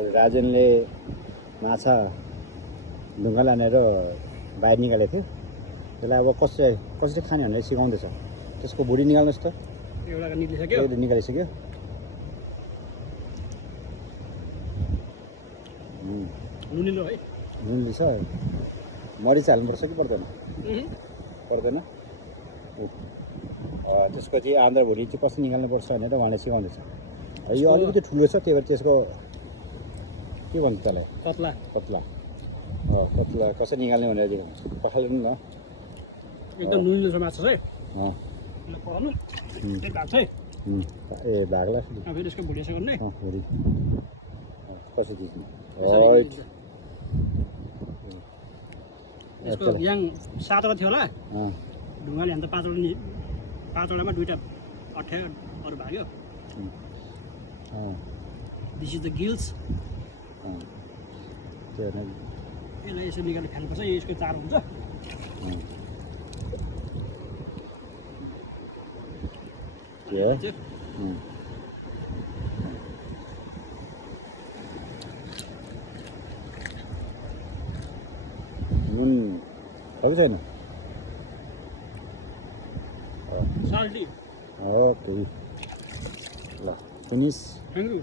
राजनले माछा ढुङ्गा लानेर बाहिर निकालेको थियो। त्यसलाई अब कसरी खाने भनेर सिकाउँदैछ। त्यसको भुँडी निकाल्नुहोस् त। एउटा निकालिसक्यो। निकालिसक्यो। नुनिलो है। नुनिलो छ। मरिच हाल्नुपर्छ कि पर्दैन? पर्दैन। त्यसको चाहिँ आन्द्रा भुँडी चाहिँ कसरी निकाल्नुपर्छ भनेर उहाँले सिकाउँदैछ। यो अलिकति ठुलो छ, त्यही भएर त्यसको के भन्छ त्यसलाई? कत्ला। कत्ला कसरी निकाल्ने भनेर पखाल्नु न। एकदम नुनिलो छ माछा चाहिँ। पखाल्नु ए भाग्ला। अब यसको भुँडी यसो गर्ने। भुँडी कसरी दिनु? यसको याङ 7वटा थियो होला। ढुङ्गाले हान्दा 5वटामा 2टा अठ्यायो, अरू भाग्यो। This is the gills. यसलाई यसो निकालेर खानुपर्छ। यसको चारो हुन्छ। नुन खाएको छैन? साल्टी। ओके ल फिनिस। Thank you.